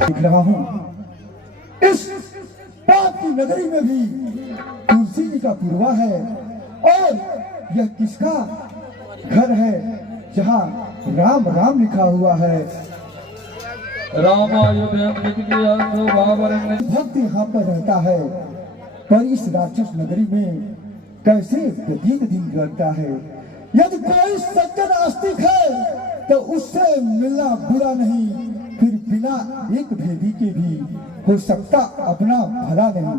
देख रहा हूँ इस पाप की नगरी में भी तुलसी जी का पूर्वा है, और यह किसका घर है जहाँ राम राम लिखा हुआ है। भक्त यहाँ पर रहता है, पर इस राक्षस नगरी में कैसे व्यतीत दिन करता है। यदि कोई सज्जन आस्तिक है तो उससे मिलना बुरा नहीं, फिर बिना एक भेदी के भी हो सकता अपना भला नहीं।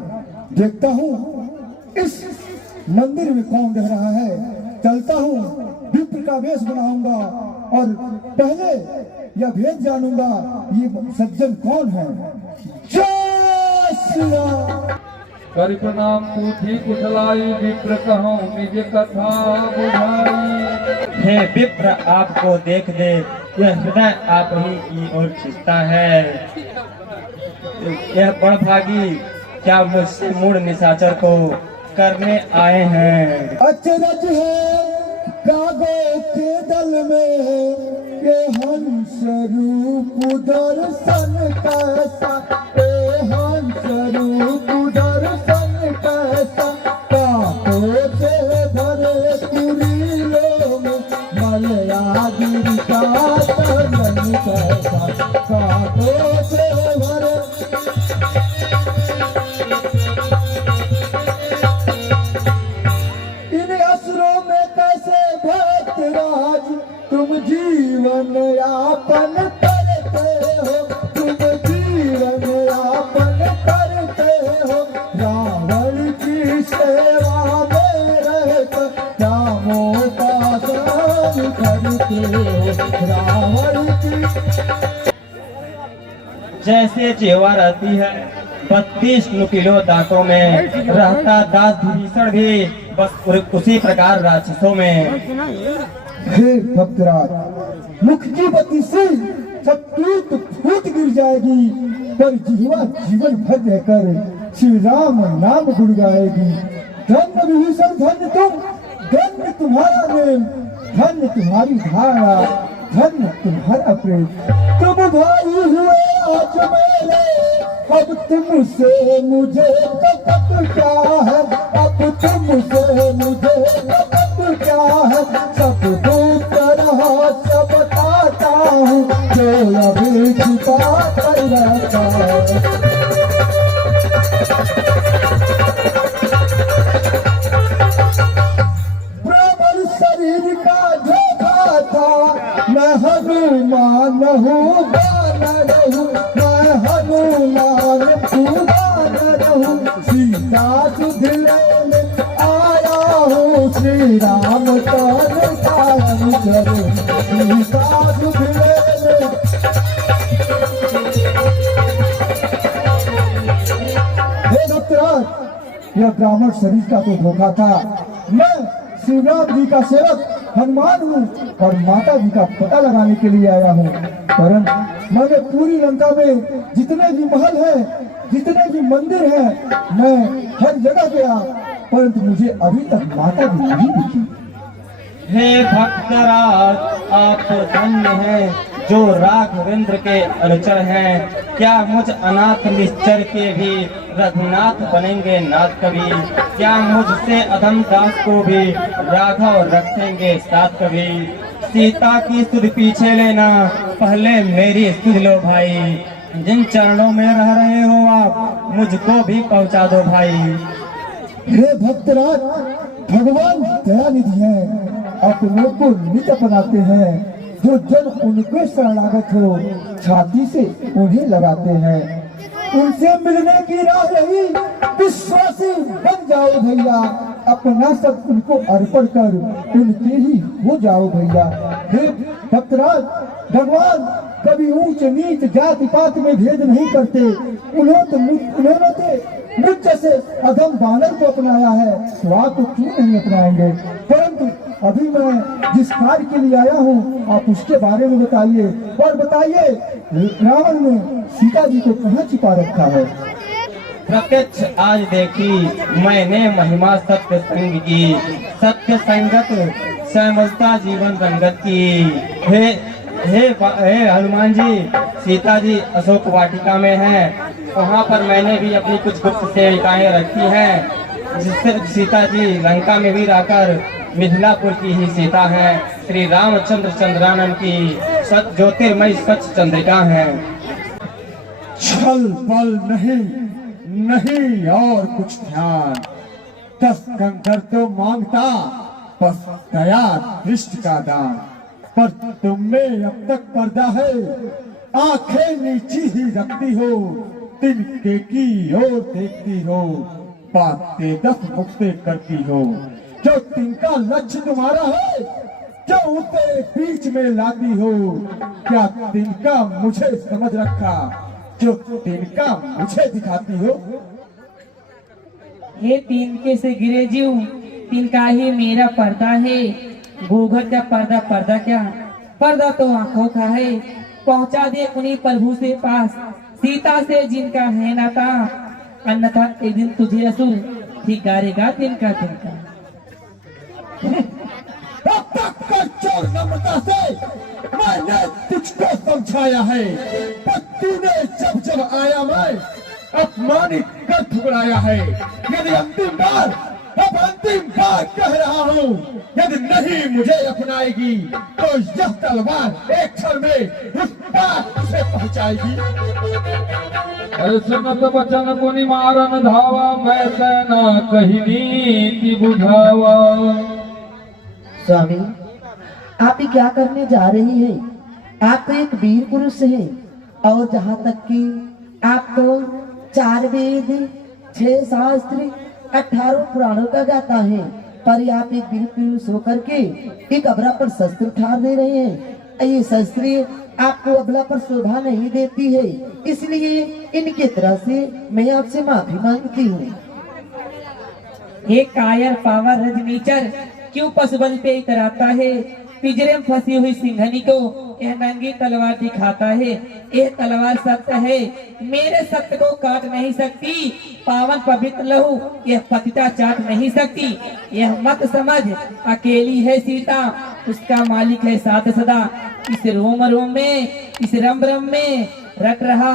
देखता हूँ इस मंदिर में कौन रह रहा है, चलता हूँ विप्र का वेश बनाऊंगा और पहले यह भेद जानूंगा ये सज्जन कौन है। जय श्री राम। कर प्रणाम पूछी कुशलाई, विप्र कहूँ निज कथा बुझाई। हे विप्र, आपको देख दे यह हृदय आप ही की ओर खींचता है। यह बड़भागी क्या मुझसे मूढ़ निशाचर को करने आए हैं। अचरज है कागो के दल में ये हंस रूप दर्शन कैसा, ये हंस रूप दर्शन कैसा। कांटों से भरे कुरीलों में मलयागिरी का तन कैसा, कांटों से भरे। इन असुरों में कैसे भक्तराज तुम जीवन यापन करते हो, तुम जीवन यापन करते हो। रावण की सेवा में रहकर रामों का संग करते हो, रावण की। जैसे जेवा रहती है 32 नुकीलों दांतों में, रहता दास विभीषण भी बस उसी प्रकार राक्षसों में। हे भक्तराज, मुख की बत्ती से सब टूट फूट गिर जाएगी, पर जीवा जीवन भर रहकर श्री राम नाम गुण गाएगी। धन्य विभीषण, धन्य तुम, धन्य तुम्हारा नेम, धन्य तुम्हारी धारा, धन्य तुम्हारा प्रेम। तुम भाई हुए आज मेरे, अब तुमसे मुझे कपट क्या है, अब तुमसे मुझे कपट क्या है। सब दूत रहा सब बताता हूँ, जो अभी छिपा कर रहता है। ब्राह्मण शरीर का धोखा था, मैं हनुमान हूँ वानर हूँ, मैं हनुमान हूँ वानर हूँ। सीता सुध लेने आया हूँ, श्री राम तन कायम करो, सीता सुध लेने। हे भक्तराज, यह ब्राह्मण शरीर का तो धोखा था। मैं श्री राम जी का सेवक हनुमान हूँ और माता जी का पता लगाने के लिए आया हूँ। परंतु मैंने पूरी लंका में जितने भी महल है, जितने भी मंदिर है, मैं हर जगह गया, परंतु मुझे अभी तक माता जी नहीं दिखी। हे भक्तराज, आप तो धन्य हैं जो राघवेंद्र के अनुचर हैं। क्या मुझ अनाथ निश्चर के भी रघुनाथ बनेंगे नाथ कवि? क्या मुझसे अधम दास को भी राघव रखेंगे साथ कभी? सीता की सुध पीछे लेना, पहले मेरी सुध लो भाई। जिन चरणों में रह रहे हो आप, मुझको भी पहुंचा दो भाई। हे भक्तराज, भगवान दयानिधि हैं, अपनों को नित अपनाते हैं। जो जन उनके शरणागत हो, छाती से उन्हें लगाते हैं। उनसे मिलने की राह रही, विश्वासी बन जाओ भैया। अपना सब उनको अर्पण कर उनके ही हो जाओ भैया। हे भक्तराज, भगवान कभी ऊंच नीच जाति पात में भेद नहीं करते। उन्होंने तो मुझ जैसे अधम बानर को अपनाया है, तो आप तो क्यों नहीं अपनाएंगे? परंतु अभी मैं जिस कार्य के लिए आया हूँ, आप उसके बारे में बताइए। और बताइए, रावण ने सीता जी को कहाँ छिपा रखा है? प्रत्यक्ष आज देखी मैंने महिमा सत्य संग की, सत्य संगत श्यामलता जीवन रंगत की। हे हनुमान जी, सीता जी अशोक वाटिका में हैं। वहाँ पर मैंने भी अपनी कुछ गुप्त सेविकाएं रखी हैं, जिससे सीता जी लंका में भी रहकर मिथिलापुर की ही सीता है। श्री रामचंद्र चंद्रानन की ज्योतिर्मय स्वच्छ चंद्रिका है। छल बल नहीं, नहीं और कुछ ध्यान। 10 कंकर तो मांगता, बस दया दृष्टि का दान। पर तुम में अब तक पर्दा है, आंखें नीची ही रखती हो, तिनके की ओर देखती हो, बातें 10 मुख से करती हो। जो तिनका लक्ष्य तुम्हारा है, जो उसे बीच में लाती हो, क्या तिनका मुझे समझ रखा, जो तिनका मुझे दिखाती हो। हे तिनके से गिरे जीव, तिनका ही मेरा पर्दा है। घूंघट का पर्दा पर्दा क्या, पर्दा तो आंखों का है। पहुंचा दे उन्हीं प्रभु से पास, सीता से जिनका है नाता। अन्यथा एक दिन तुझे असुर ठीक गारेगा तिनका तिनका। अब तक का चोर नम्रता से मैंने तुझको समझाया है, पर तूने जब जब आया मैं अपमानित कर ठुकराया है। यदि अंतिम बार, अब अंतिम बार कह रहा हूँ, यदि नहीं मुझे अपनाएगी तो यह तलवार एक क्षण में उस बात से पहुँचाएगी। अरे सुनत बचन पुनि मारन धावा, मैं सेना कही नीति बुझावा। स्वामी, आप ये क्या करने जा रही है? आप तो एक वीर पुरुष है, और जहाँ तक कि आप तो 4 वेद, 6 शास्त्र, 18 पुराणों का गाता है, पर आप एक वीर पुरुष होकर के एक अबला पर शस्त्र उठा दे रहे हैं। ये शस्त्र आपको अबला पर शोभा नहीं देती है, इसलिए इनकी तरह से मैं आपसे माफी मांगती हूँ। हे कायर पावर रजनीचर, क्यों पशुबल पे इतराता है? पिंजरे में फंसी हुई सिंघनी को यह नंगी तलवार दिखाता है। यह तलवार सत्य है, मेरे सत्य को काट नहीं सकती। पावन पवित्र लहू यह पतिता चाट नहीं सकती। यह मत समझ, अकेली है सीता, उसका मालिक है साथ सदा। इस रोम रोम में, इस रम रम में रट रहा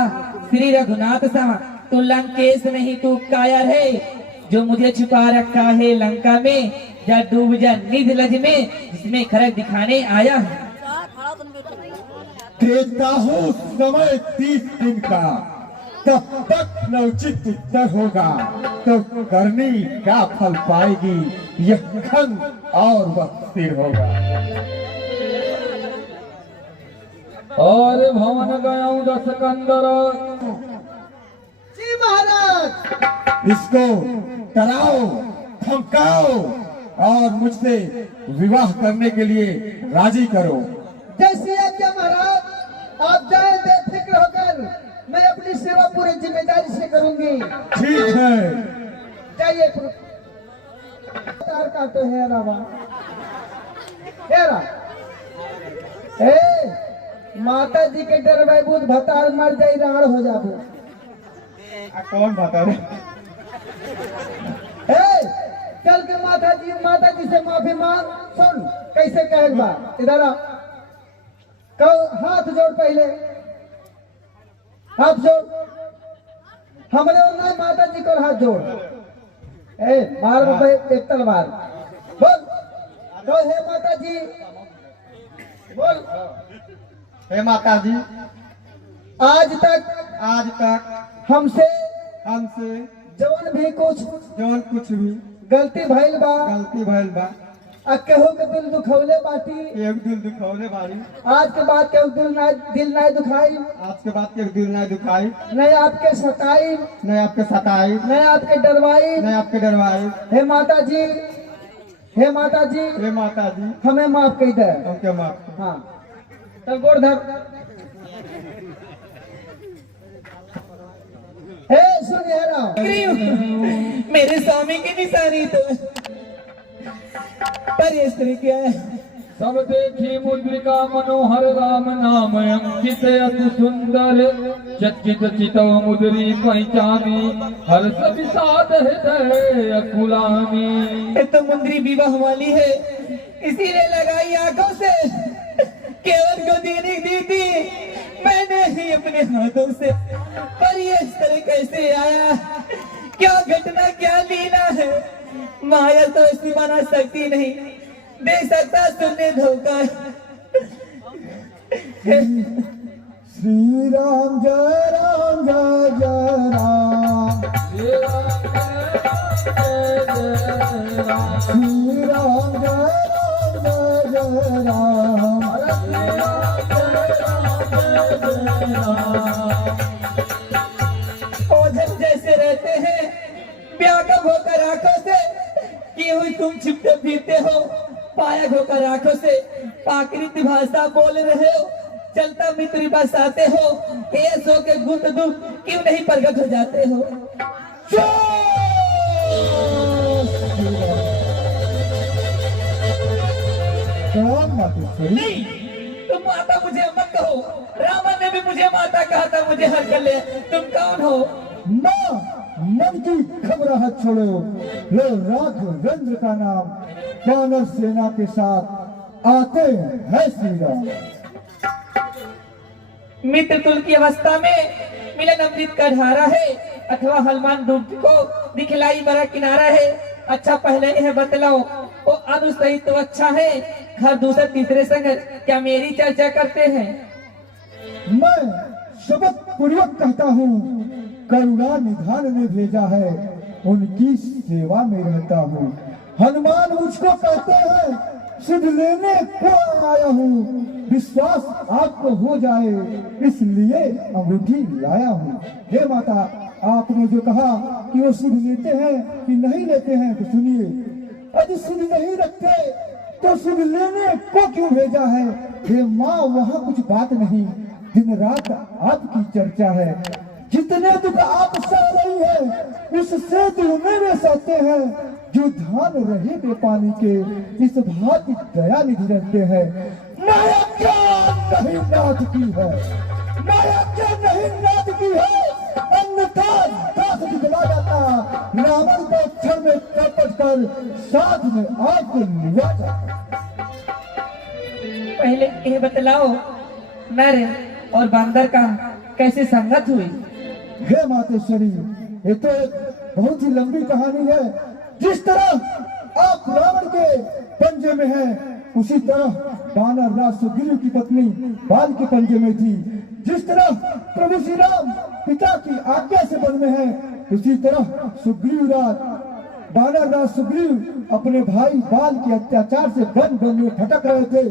श्री रघुनाथ सा। तू लंकेश नहीं, तू कायर है, जो मुझे छुपा रखा है लंका में। जा डूब जा निध लज में, जिसमें खरक दिखाने आया है। देता हूँ समय 30 दिन का, तब तक न उचित उत्तर होगा, तो करनी क्या फल पाएगी यह खन, और वह स्थिर होगा। और भवन गयाऊं 10 कंदर। जी महाराज, इसको डराओ, धमकाओ और मुझसे विवाह करने के लिए राजी करो। जैसे आज्ञा महाराज, आप जाए बेफिक्र होकर, मैं अपनी सेवा पूरी जिम्मेदारी से करूंगी। ठीक है, जाइए। तार काटो है रावा, हेरा। माता जी के डर बैबूत भतार मर जाई, राण हो जाबो। कौन बता रहे? चल के माता जी से माफी मांग। सुन कैसे कहे बा, इधर आ, कहो हाथ जोड़, पहले हाथ जोड़। हमरे और नहीं, माता जी को हाथ जोड़। मार एक तलवार, बोल कहो हे माता जी, बोल हे माता जी, आज तक हमसे जवन भी कुछ भी गलती भइल बा, केहू के दिल दुखौले बाटी, एक दिल दुखौले बारी। आज के बाद केहू दिल नहीं दुखाई, आज के बाद के दिल नहीं दुखाई, नहीं आपके सताई, नहीं आपके सताई, नहीं आपके डरवाई, नहीं आपके डरवाई। हे माता जी, हे माता जी, हे माता जी, हमें माफ कर दे। हमके माफ। हाँ, तब गोड़ धर। सुन मेरे स्वामी की निशानी तो, पर ये स्त्री क्या है? सब देखी मुद्रिका मनोहर, राम नाम अंकित अति सुंदर। चकित चितव मुद्री पहचानी, हर्ष विषाद हृदय अकुलामी। ये तो मुंद्री विवाह वाली है, इसीलिए लगाई आंखों से केवल को देने दी थी मैंने ही अपने हाथों से, पर ये इस तरह कैसे आया? क्या घटना, क्या लीला है? माया तो ऐसी बना सकती नहीं, दे सकता तुमने धोखा। श्री राम जय राम जय जय राम, श्री राम जय राम जय राम। ओझल जैसे रहते हैं व्याकुल होकर आंखों से, कि हुई तुम छिपते फिरते हो, पाया होकर आंखों से प्राकृत भाषा बोल रहे हो, चलता मित्र बसाते हो, ऐस हो के गुट दुख क्यों नहीं प्रकट हो जाते हो? नहीं, तुम माता मुझे मत कहो, रावण ने भी मुझे माता कहा था, मुझे हर कर ले। तुम कौन हो? मन की घबराहट छोड़ो, लो राघवेंद्र का नाम, वानर सेना के साथ आते हैं श्री राम। मित्र तुल की अवस्था में मिलन अमृत का धारा है, अथवा हनुमान डूब को दिखलाई बड़ा किनारा है। अच्छा पहले यह बतलाओ, वो अनुसहित तो अच्छा है, हर दूसरे तीसरे संग क्या मेरी चर्चा करते हैं? मैं शपथ पूर्वक कहता हूँ, करुणा निधान ने भेजा है, उनकी सेवा में रहता हूँ। हनुमान मुझको कहते हैं, सिद्ध लेने को आया हूँ, विश्वास आपको हो जाए इसलिए अंगूठी लाया हूँ। हे माता, आपने जो कहा कि वो सिद्ध लेते हैं कि नहीं लेते हैं, तो सुनिए, यदि सिद्ध नहीं रखते तो सिद्ध लेने को क्यों भेजा है? हे माँ, वहाँ कुछ बात नहीं, दिन रात आपकी चर्चा है। जितने दुख आप सह रही है उससे दिल में सहते हैं, जो धान रहे बेपानी के इस भांति दया निधि रहते हैं। माया क्या नहीं नाथ की है, माया क्या नहीं नाथ की है, अन्यथा दास दिखला जाता, रावण को क्षण में कपट कर साथ में आग को लिया जाता। पहले यह बतलाओ, नर और बांदर का कैसे संगत हुई? हे मातेश्वरी, ये तो एक बहुत ही लंबी कहानी है। जिस तरह आप रावण के पंजे में हैं, उसी तरह वानर राज सुग्रीव की पत्नी बाल के पंजे में थी। जिस तरह प्रभु श्री राम पिता की आज्ञा से वन में है, उसी तरह सुग्रीव राज वानर राज सुग्रीव अपने भाई बाल के अत्याचार से वन वन में भटक रहे थे।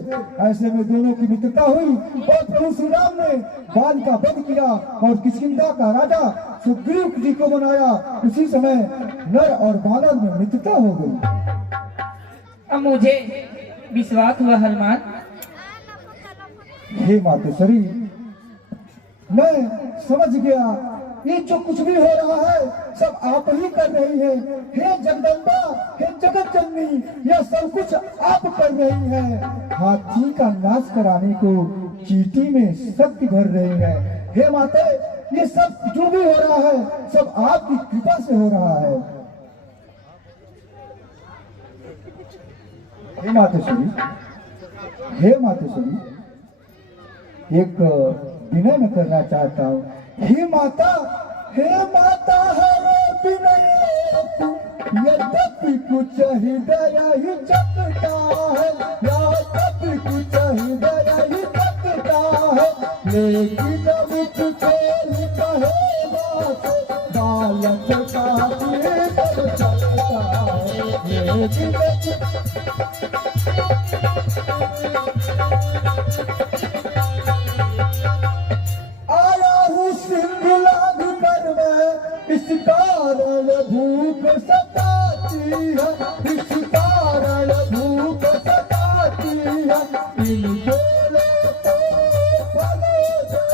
ऐसे में दोनों की मित्रता हुई और प्रभु श्री राम ने बाल का वध किया और किष्किंधा का राजा सुग्रीव जी को बनाया। उसी समय नर और वानर में मित्रता हो गई। अब मुझे विश्वास हुआ हनुमान। हे मातेश्वरी, मैं समझ गया, ये जो कुछ भी हो रहा है सब आप ही कर रही है। हे जगदम्बा, हे जगत जननी, यह सब कुछ आप कर रही है। हाथी का नाश कराने को चींटी में शक्ति भर रही है। हे माते, ये सब जो भी हो रहा है सब आपकी कृपा से हो रहा है। हे मातेश्वरी, हे मातेश्वरी, एक विनय में करना चाहता हूँ। हे माता, हे माता, हरे विनय यद्यपि कुछ हृदय ही चकता है, यद्यपि कुछ हृदय ही चकता है, लेकिन मुझको ही कहे बात बालक का दिल चलता है, लेकिन इस कारण भूख सताती है, इस कारण भूख सताती है, इन दोनों को फलों से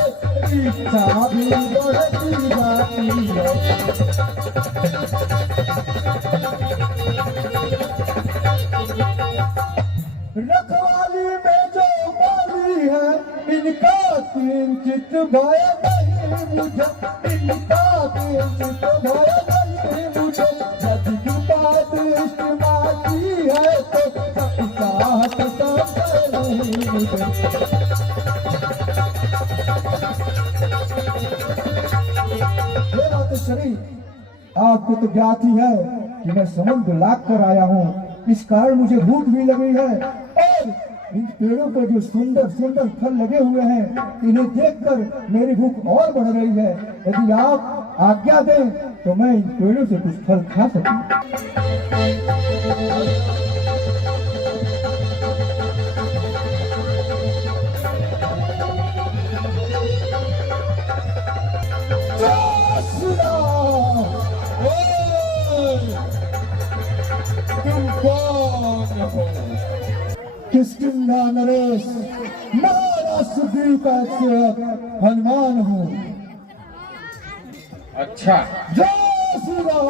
इच्छा भी बढ़ती जाती है। रखवाली में जो बाली है, इनका किंचित भय नहीं मुझे, इनका किंचित भय नहीं मुझे। यदि कृपा दृष्टि माती है तो चाहत नहीं मुझे। महेश्वरी, आपको तो ज्ञात ही है कि मैं समुद्र लाग कर आया हूँ। इस कारण मुझे भूख भी लगी है और इन पेड़ों पर जो सुंदर सुंदर फल लगे हुए हैं, इन्हें देखकर मेरी भूख और बढ़ रही है। यदि आप आज्ञा दें तो मैं इन पेड़ों से कुछ फल खा सकूं। तुम कौन हो? किष्किंधा नरेश, महाराज सुग्रीव का सेवक हनुमान हूँ। अच्छा, जय श्री राम।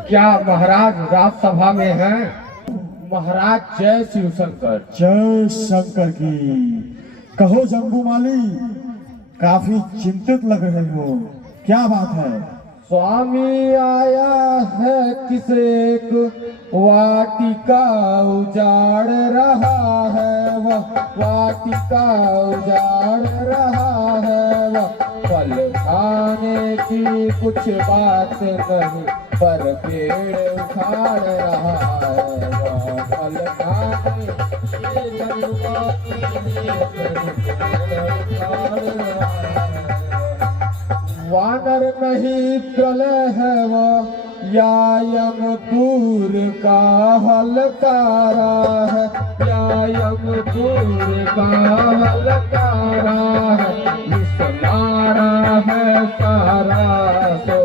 क्या महाराज राजसभा में हैं? महाराज जय शिव शंकर। जय शंकर की। कहो जम्बूमाली, काफी चिंतित लग रहे हो, क्या बात है? स्वामी आया है किस एक वाटिका उजाड़ रहा है, वह वाटिका उजाड़ रहा है, वह फल खाने की कुछ बात नहीं, पर पेड़ उखाड़ रहा है, वह फल खाने की बात नहीं, उखाड़ रहा है। वानर नहीं प्रलय है वह, या यमपुर का हलकारा है, या यमपुर का हलकारा है, विस्मारा है सारा सो,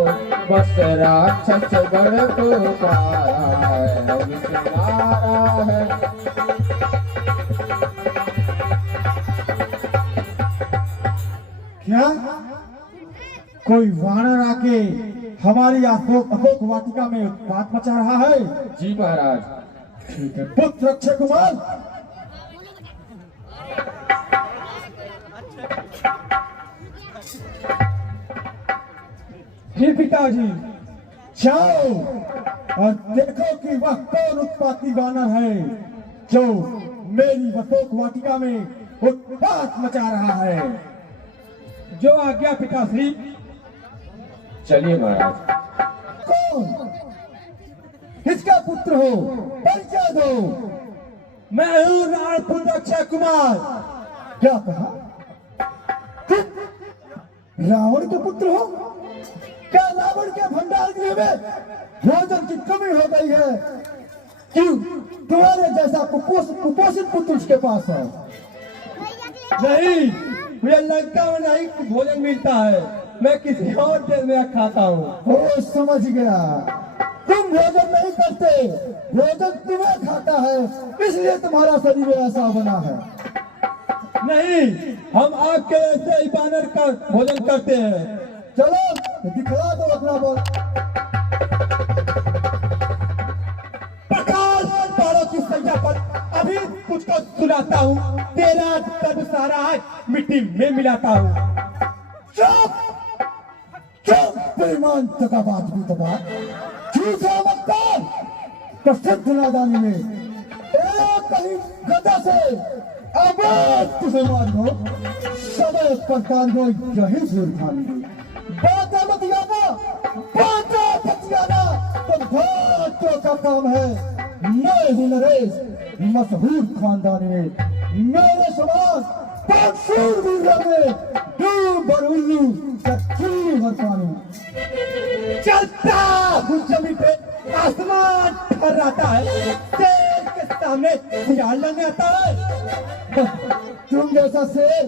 बस राक्षस गण को मारा है, विस्मारा है। क्या कोई वानर आके हमारी अशोक वाटिका में उत्पात मचा रहा है? जी महाराज। ठीक है पुत्र अक्षय कुमार, जी पिताजी, जाओ और देखो कि वह कौन उत्पाती वानर है जो मेरी अशोक वाटिका में उत्पात मचा रहा है। जो आज्ञा पिताश्री। चलिए महाराज। कौन? किसका पुत्र हो? परिचय दो। मैं हूँ राणपुत्र अक्षय कुमार। क्या कहा? तुम रावण के पुत्र हो? क्या रावण के भंडार गृह में भोजन की कमी हो गई है? क्यों तुम्हारे जैसा कुपोषित पुत्र उसके पास है? नहीं, मुझे लंका में नहीं भोजन मिलता है, मैं किसी और देश में खाता हूँ। ओ समझ गया, तुम भोजन नहीं करते, भोजन तुम्हें खाता है, इसलिए तुम्हारा शरीर ऐसा बना है। नहीं, हम आपके ऐसे ही वानर का भोजन करते हैं। चलो दिखला दो अपना बोल। प्रकाश पारों की संख्या पर अभी कुछ को सुनाता हूँ, तेरा तब सारा मिट्टी में मिलाता हूँ। चुप चुप, बेईमान तकाबाज भी तबाद, झूठा मत कर। प्रसिद्ध नादानी में एक कहीं गदा से आवाज तुझे मार दो, समय पर कान दो, यही दूर खानी। बात मत यादा, बात मत यादा, तो भाटों का काम है। मैं हूँ नरेश, मशहूर खानदान में, मेरे समान पांचसूर वीरों में डूब और उल्लू चक्की भर पानी। चलता हूँ जमीन पे, आसमान ठहराता है, शेर के सामने सियार लगने आता है। तुम जैसा शेर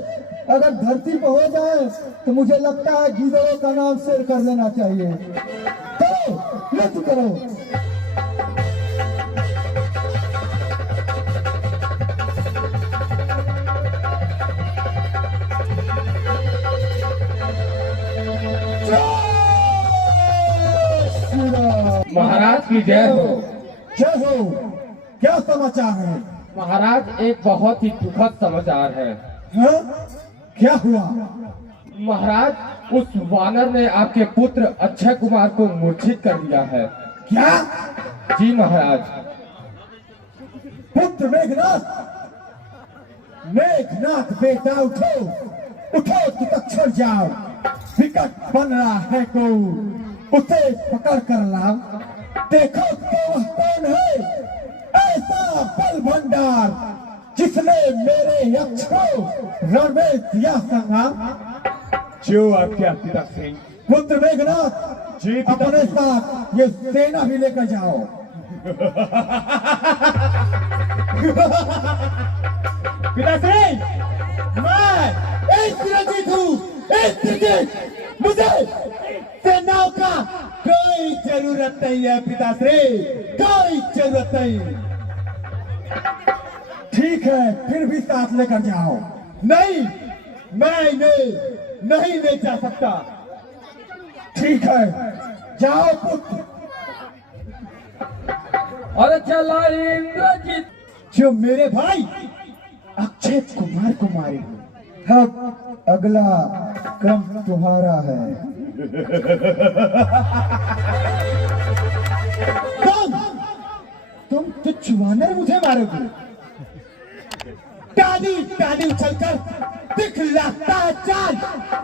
अगर धरती पर हो जाए तो मुझे लगता है गिदड़ों का नाम शेर कर देना चाहिए। करो, नृत्य करो। महाराज की जय हो। जय हो। क्या समाचार है? महाराज एक बहुत ही दुखद समाचार है। हाँ? क्या हुआ? महाराज उस वानर ने आपके पुत्र अक्षय कुमार को मूर्छित कर दिया है। क्या? जी महाराज। पुत्र मेघनाथ? मेघनाथ बेटा उठो, उठो तुतक्षर जाओ, विकट बन रहा है को, उसे पकड़ कर लाओ। देखो तो वह कौन है, ऐसा बल भंडार जिसने मेरे यक्ष को रण में दिया संग्राम। जो आज्ञा पिताश्री। पुत्र मेघनाथ जी अपने साथ ये सेना भी लेकर जाओ। पिताश्री, मैं चिरंजीव हूँ, मुझे सेनाओं का कोई जरूरत नहीं है पिताश्री, कोई जरूरत नहीं। ठीक है, फिर भी साथ लेकर जाओ। नहीं, मैं नहीं ले जा सकता। ठीक है, जाओ पुत्र। और चला इंद्रजीत। जो मेरे भाई अक्षय कुमार को मारे, अब अगला क्रम तुम्हारा है। तुम तुच्छ वानर मुझे मारोगे। टाली टाली उछलकर दिखलाता चाल,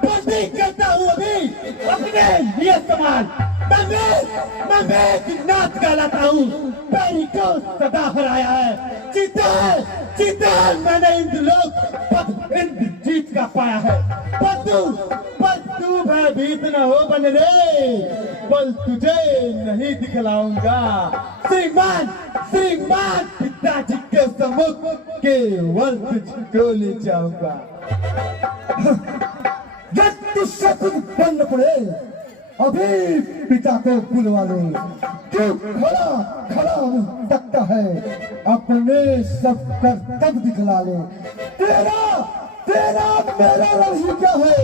बंदी करता हूँ अभी अपने लिए सवाल। मैं मेघनाथ कहलाता हूँ, पैरी को सदा हराया है। जीता मैंने इंद्रलोक पद इंद्रजीत का पाया है। पर तू भयभीत न हो बन रे, बल तुझे नहीं दिखलाऊंगा। श्रीमान पिताजी के सम्मुख केवल तुझको ले जाऊंगा। जब तुझसे कुछ बनना पड़े, अभी पिता को बुलवा लो। जो खड़ा तकता है, अपने सब कर्तव्य दिखला ले। तेरा मेरा रण क्या है,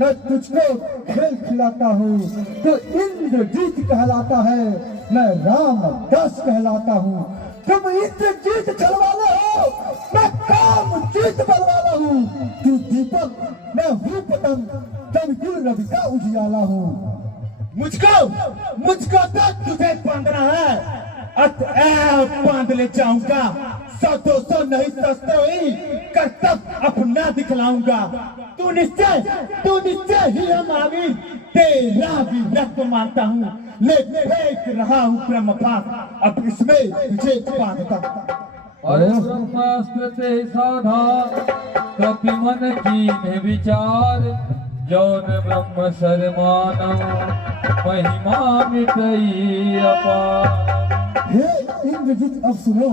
मैं तुझको खेल खिलाता हूँ तो इंद्रजीत कहलाता है, मैं रामदास कहलाता हूँ। तुम इंद्रजीत छलवाले हो, मैं कामजीत बलवाला हूँ। तू दीपक, मैं हूँ पतंग, तुम कुल रवि का उजियाला हूँ। मुझको तो तुझे बांधना है, अतएव बांध ले जाऊंगा। 100-200 नहीं, 100 ही कर्तव्य अपना दिखलाऊंगा। तू निश्चय ही हम आगे तेरा भी रक्त मानता हूँ, ले फेंक रहा हूँ ब्रह्मपात, अब इसमें तुझे बांधता हूँ। अरे ब्रह्मास्त्र ते साधा, कपि मन कीन्ह विचार, जौन ब्रह्म शर्मानव, महिमा मिटई अपार। हे इंद्रजीत, अब सुनो,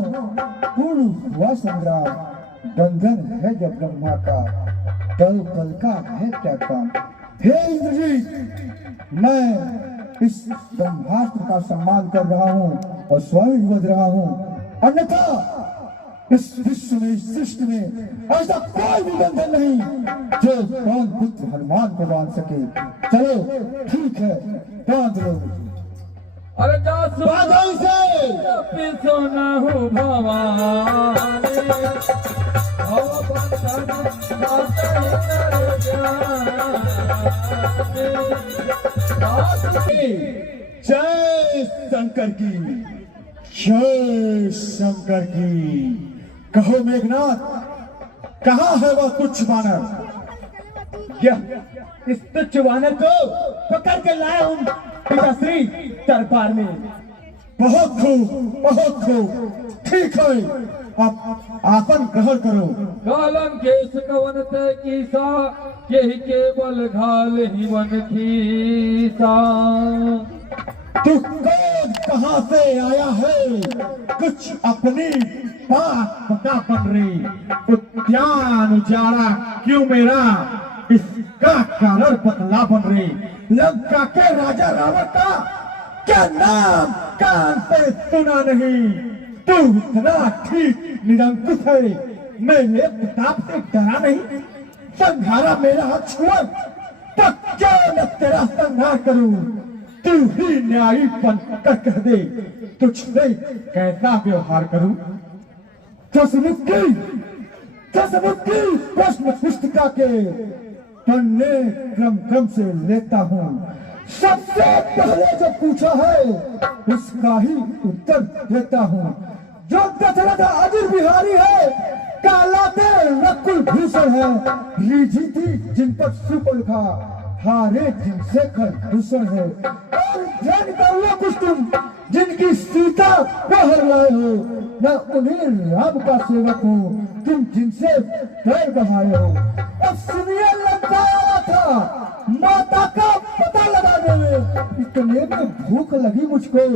पूर्ण हुआ संग्राम। गंगन है जब ब्रह्मा का, कल का है क्या काम। हे इंद्रजीत, मैं इस ब्रह्मास्त्र का सम्मान कर रहा हूँ और स्वयं बध रहा हूँ, अन्यथा इस विश्व में, इस सृष्टि में ऐसा कोई भी बंधन नहीं जो कौन पुत्र हनुमान को बांध सके। चलो ठीक है, बांध लो। अरे जा सोना हो भवानी, जय शंकर की, जय शंकर की। कहो मेघनाथ, कहाँ है वह तुच्छ वानर? इस तुच्छ वानर को पकड़ के लाया हूँ पिताश्री दरबार में। बहुत खूब, ठीक है, अब आसन ग्रहण करो। गालन केश कवन ते कीसा, यही केवल घाल ही वन खीसा। तू कौन, कहाँ से आया है, कुछ अपनी बात बता बन रही। उद्यान उजाड़ा क्यों मेरा, इसका कारण बतला बन रही। लंका के राजा रावण का क्या नाम कान से सुना नहीं। तू इतना ठीक निरंकुश है, मेरे प्रताप से डरा नहीं। संहारा मेरा हाथ छुआ, तब क्यों न तेरा संहार करूं। तू ही न्यायी बन कर कह दे, तुझसे कैसा व्यवहार करूं। जसमुखी प्रश्न पुस्तिका के पन्ने क्रम से लेता हूँ। सबसे पहले जो पूछा है उसका ही उत्तर देता हूँ। जो दशरथ अजीर बिहारी है काला तेल नकुल भूषण है, रीझी थी जिन पर सुपर्णखा, हारे जिनसे दूषण है। और ध्यान करो कुछ तुम जिनकी सीता को हर लाए हो, मैं उन्हीं राम का सेवक हूँ, तुम जिनसे पैर बढ़ाए हो। अब सुनिए लंका आया था माता का पता लगाने में, इतने में भूख लगी मुझको,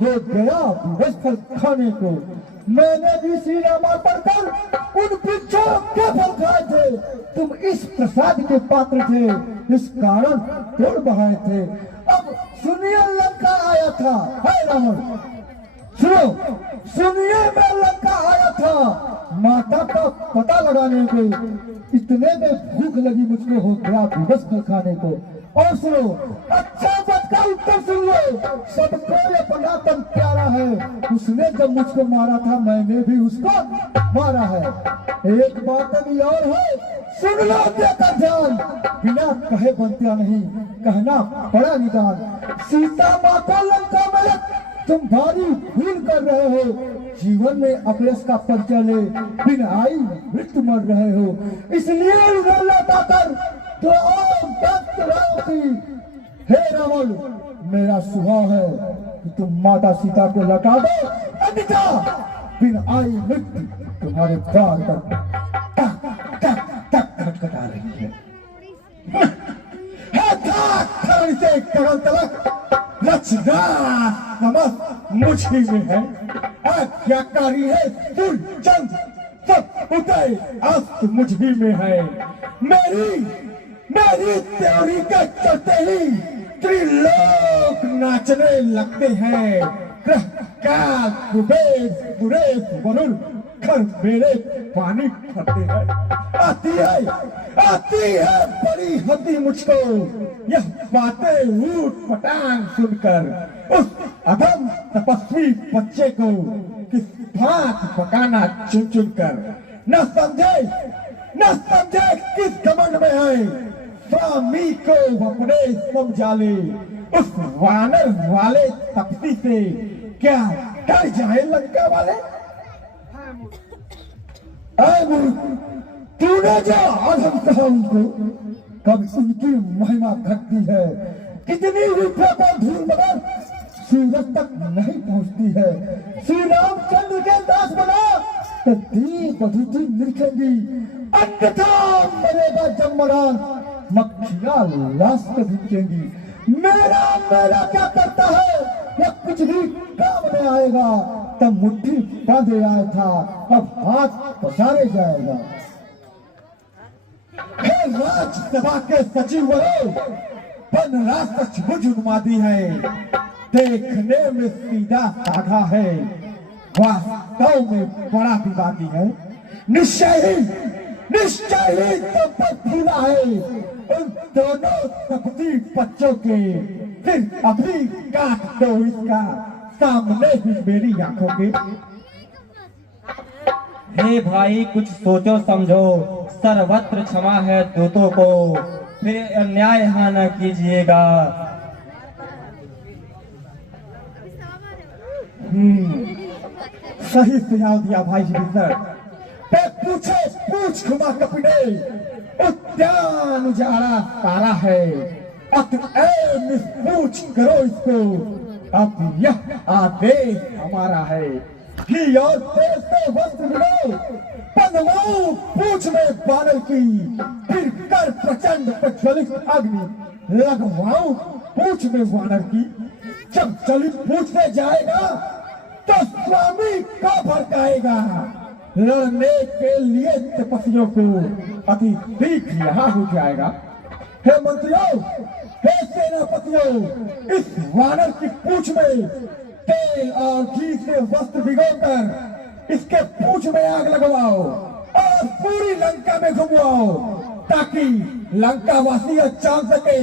हो गया दिवस फल खाने को। मैंने भी श्री रामा पढ़कर उन वृक्षों के फल खाए थे, तुम इस प्रसाद के पात्र थे, इस कारण तोड़ बहाए थे। अब सुनिए लंका आया था, है रावण सुनो, सुनिए मैं लंका आया था माता का पता लगाने को, इतने में भूख लगी मुझको, हो गया दिवस फल खाने को। और सुनो, अच्छा बात का उत्तर सुन लो, सबको अपना तन प्यारा है, उसने जब मुझको मारा था मैंने भी उसको मारा है। एक बात अभी और है, सुन लो देकर ध्यान, बिना कहे बनता नहीं, कहना बड़ा निदान। सीता माँ को लंका में तुम भारी भूल कर रहे हो, जीवन में अपयश का परिचय ले बिन आई मृत्यु मर रहे हो, इसलिए लौटाकर तो हे रावण, मेरा सुझाव है कि तुम माता सीता को लौटा दो, अन्यथा बिन आई मृत्यु तुम्हारे द्वार पर टक टक टक खटखटा रही है। से कगल तलक रचना नमक मुझी में है, आज्ञाकारी है सूर्य चंद्र सब उदय अस्त मुझी में है। मेरी त्योरी के चलते ही त्रिलोक नाचने लगते हैं, ग्रह काल कुबेर सुरेश वरुण घर मेरे पानी भरते हैं। आती है बड़ी हंसी मुझको यह बातें ऊट पटांग सुनकर, उस अधम तपस्वी बच्चे को किस भांति पकाना चुन चुन कर। न समझे किस घमंड में है, स्वामी को अपने समझा ले, उस वानर वाले तपसी से क्या डर जाए लंका वाले। तूने जो आदम कहा उनको, कब उनकी महिमा घटती है, कितनी रूपों को धूल मगर सूरज तक नहीं पहुंचती है। श्री रामचंद्र के दास बना तो दीप अधूरी निरखेंगी, अन्यथा मरेगा जमरान, मक्खियां लाश को भिंकेंगी। मेरा क्या करता है, या कुछ भी काम में आएगा, तब मुट्ठी बांधे आया था, अब हाथ पसारे जाएगा। हे राज्यसभा के सचिव बन रास्ता बुझ उन्मादी है, देखने में सीधा साधा है, वास्तव में बड़ा विवादी है। निश्चय ही तो पर फूला है उन दोनों तपती बच्चों के, फिर अभी काट दो इसका सामने ही मेरी आंखों के। हे भाई कुछ सोचो समझो, सर्वत्र क्षमा है दूतों को, फिर अन्याय यहाँ न कीजिएगा। सही सुझाव दिया भाई विभीषण। पूछ घुमा कपड़े उद्यान उजाड़ा सारा है, अतएव निष्पूछ करो इसको, अब यह आदेश हमारा है कि और तेज से वस्त्र मिलो, बंधवाओ पूछ में बादल की, फिर कर प्रचंड प्रज्वलित अग्नि लगवाओ पूछ में वानर की। जब चलित पूछने जाएगा तो स्वामी का भड़काएगा, लड़ने के लिए तपस्वियों को अति शीघ्र यहाँ हो जाएगा। हे मंत्रियों, हे सेनापतियों, इस वानर की पूछ में तेल और घी से वस्त्र भिगोकर इसके पूछ में आग लगवाओ और पूरी लंका में घुमवाओ, ताकि लंका वासी जान सके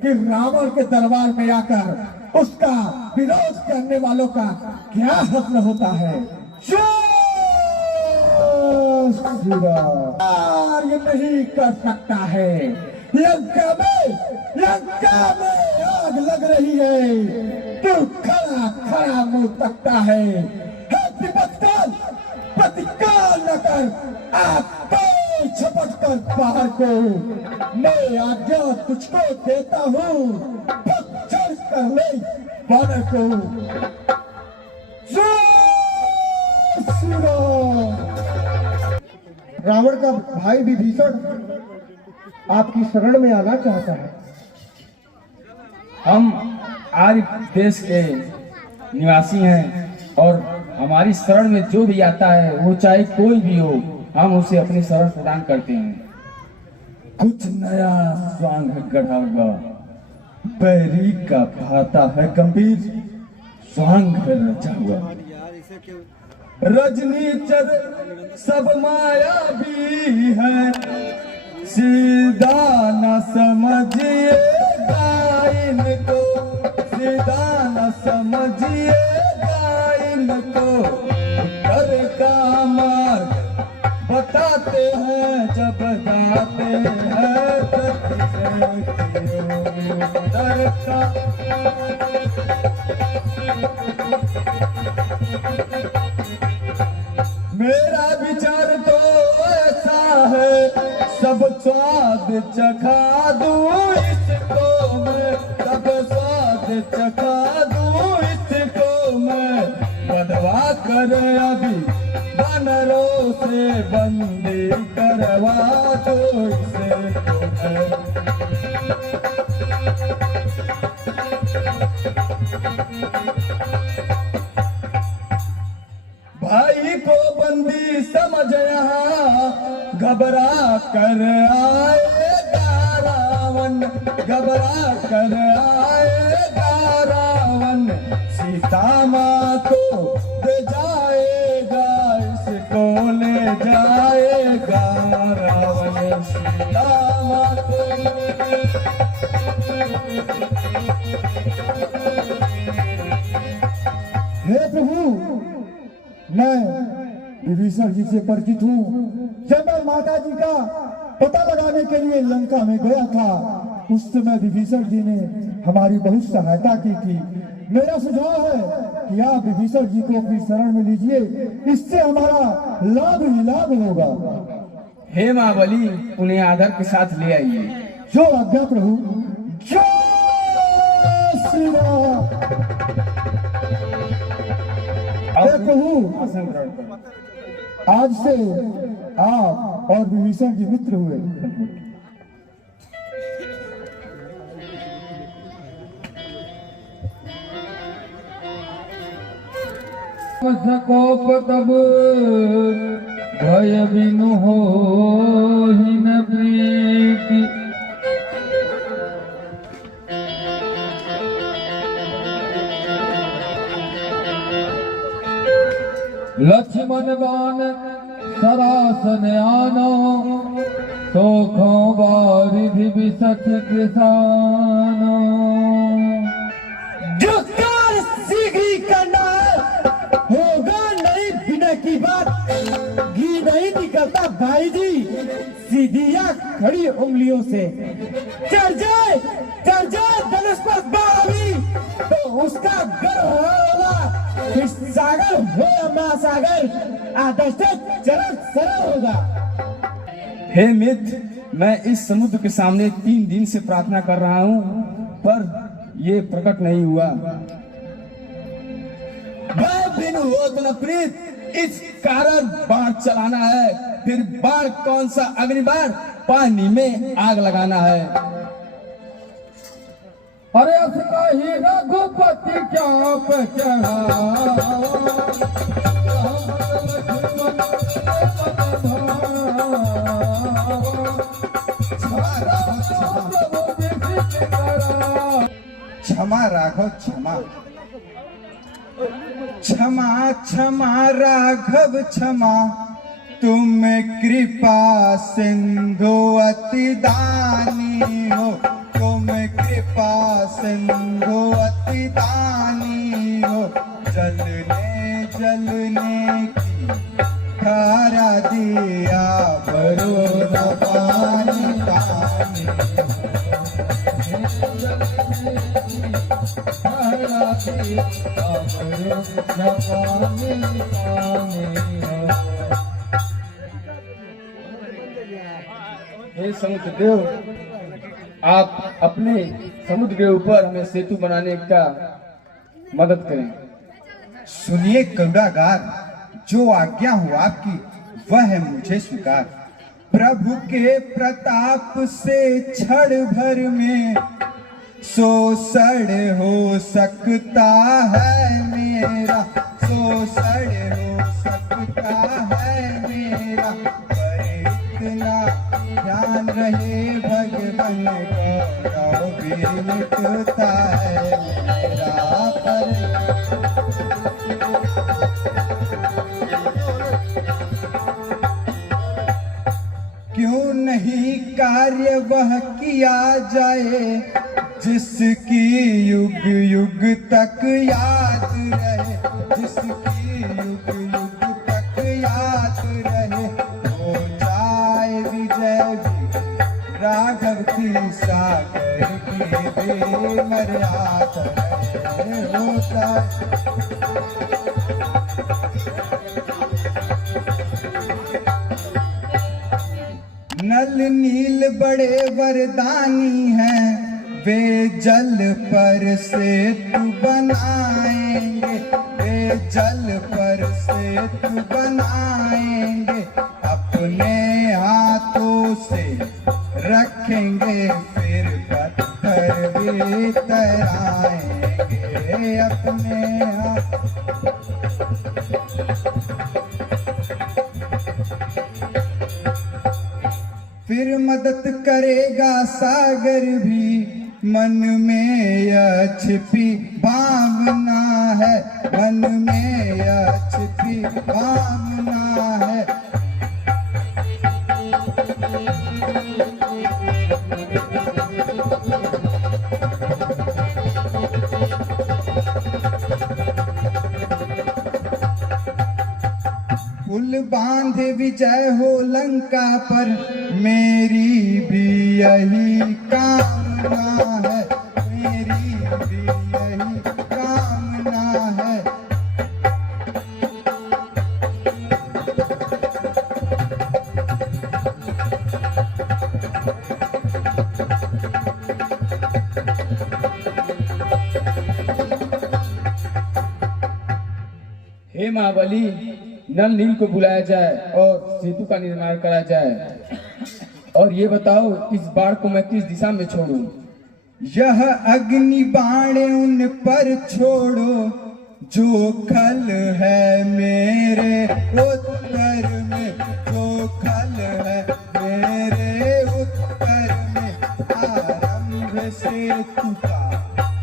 कि रावण के दरबार में आकर उसका विरोध करने वालों का क्या हस्न होता है। ये नहीं कर सकता है, लंका में आग लग रही है, तू खड़ा मुंह तकता है। प्रतिकाल न कर आप तो झपट कर बाहर को, मैं आज्ञा तुझको देता हूँ, चढ़ कर ले बानर को। जय श्री राम। रावण का भाई विभीषण आपकी शरण में आना चाहता है। हम आर्य देश के निवासी हैं और हमारी शरण में जो भी आता है वो चाहे कोई भी हो, हम उसे अपनी शरण प्रदान करते हैं। कुछ नया स्वांग गढ़ा हुआ, बैरी का भाता है गंभीर, स्वांग रचा हुआ। रजनीचर सब माया भी है, सीधा न समझिएगा इनको, सीधा न समझिएगा इनको, कर का मार्ग बताते हैं जब जाते हैं दर का। मेरा विचार तो ऐसा है, सब स्वाद चखा दूं इसको मैं, सब स्वाद चखा दूं इसको मैं, बदवा कर अभी बानरों से बंदी करवा दो इसे तो मैं। भाई को बंदी समझ यहाँ घबरा कर आएगा रावण, घबरा कर आएगा रावण, सीता माँ को ले जाएगा, इसको ले जाएगा रावण, सीता माँ को। हे प्रभु, मैं विभीषण जी से परिचित हूँ। जब मैं माता जी का पता लगाने के लिए लंका में गया था, उस समय विभीषण जी ने हमारी बहुत सहायता की थी। मेरा सुझाव है कि आप विभीषण जी को अपनी शरण में लीजिए, इससे हमारा लाभ ही लाभ होगा। हे माँ बलि, उन्हें आदर के साथ ले आइए। जो आज्ञा प्रभु। जय श्री राम। प्रभु, आज से आप और विभीषण जी मित्र हुए। सकोप तब भय बिनु हो न प्रीति, लक्ष्मण बाण सरासन आनो, सोखों बारिधि बिसख किसानो। जो कार्य शीघ्र ही करना है, होगा नहीं बिना की बात, घी नहीं निकलता भाई जी सीधिया खड़ी उंगलियों से। चढ़ जाए धनुष पर बावी तो उसका गर्व होगा, फिर सागर हो या महासागर, आदर्श चरण सरल होगा। हे मित्र, मैं इस समुद्र के सामने 3 दिन से प्रार्थना कर रहा हूँ, पर ये प्रकट नहीं हुआ। बिन होत न प्रीत, इस कारण बाण चलाना है, फिर बाण कौन सा अग्नि बाण, पानी में आग लगाना है। अरे ही रघुपति क्या पे चढ़ा, क्षमा राघव क्षमा, क्षमा क्षमा राघव क्षमा, तुम कृपा सिंधु अति दानी हो, तुम कृपा सिंधु अति दानी हो, जलने जलने की खारा दिया बरोद पानी पानी, खारा दिया बरोद पानी पानी। हे समुद्रदेव, आप अपने समुद्र के ऊपर हमें सेतु बनाने का मदद करें। सुनिए करुणागार, जो आज्ञा हो आपकी वह है मुझे स्वीकार। प्रभु के प्रताप से क्षण भर में शोषण हो सकता है मेरा, शोषण हो सकता है मेरा, पर इतना ध्यान रहे भगवान गौरव भी मिटता है मेरा पर। क्यों नहीं कार्य वह किया जाए जिसकी युग युग तक याद रहे, जिसकी युग युग तक याद रहे। हो जाए विजय भी राघव की सागर की बेमर्याद रहे, हो जाए। नल नील बड़े वरदानी हैं, वे जल पर सेतु बनाएंगे, वे जल पर सेतु बनाएंगे। अपने हाथों से रखेंगे फिर पत्थर भी तराएंगे, अपने हाथ। फिर मदद करेगा सागर भी, मन में यह छिपी भावना है, मन में यह छिपी भावना है। पुल बांधे विजय हो लंका पर, मेरी भी यही कामना है, मेरी भी यही कामना है। हे महाबली, नल नील को बुलाया जाए और सेतु का निर्माण करा जाए। और ये बताओ, इस बाढ़ को मैं किस दिशा में छोड़ूं? यह अग्नि बाण उन पर छोड़ो, जो खल है मेरे उत्तर में, जो खल है मेरे उत्तर में। आरंभ सेतु का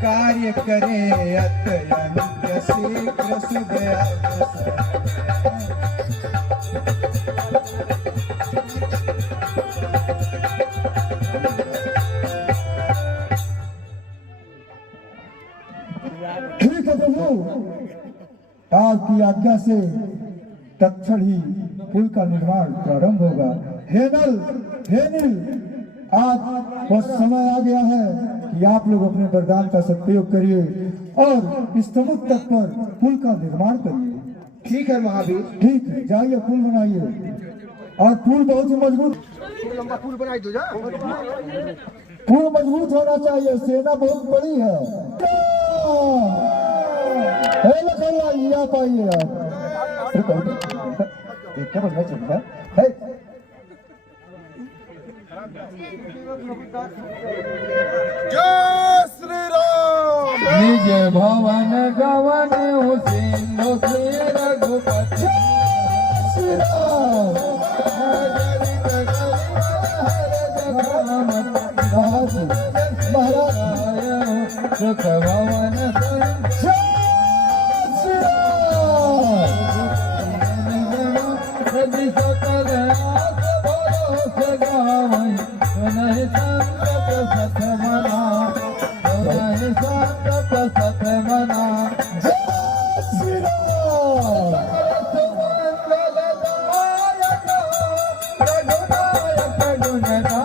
कार्य करे अत्यंत शीघ्र शुभ अवसर। ठीक है प्रभु, आपकी आज्ञा से तत्क्षण ही पुल का निर्माण प्रारंभ होगा। हे नल, हे नील, आज वह समय आ गया है कि आप लोग अपने वरदान का सदुपयोग करिए और इस समुद्र तट पर पुल का निर्माण करिए। ठीक है महावीर। ठीक है, जाइए पुल बनाइए। और पुल बहुत ही मजबूत, लंबा पुल बनाई दो जा। पुल मजबूत होना चाहिए, सेना बहुत बड़ी है। हे लखनऊ, ये आप आइए आप। देख के बनना चाहिए। जय श्री राम। निज भवन गवन सिंधु श्री रघुपति, श्री राम। सुख भवन श्री राम।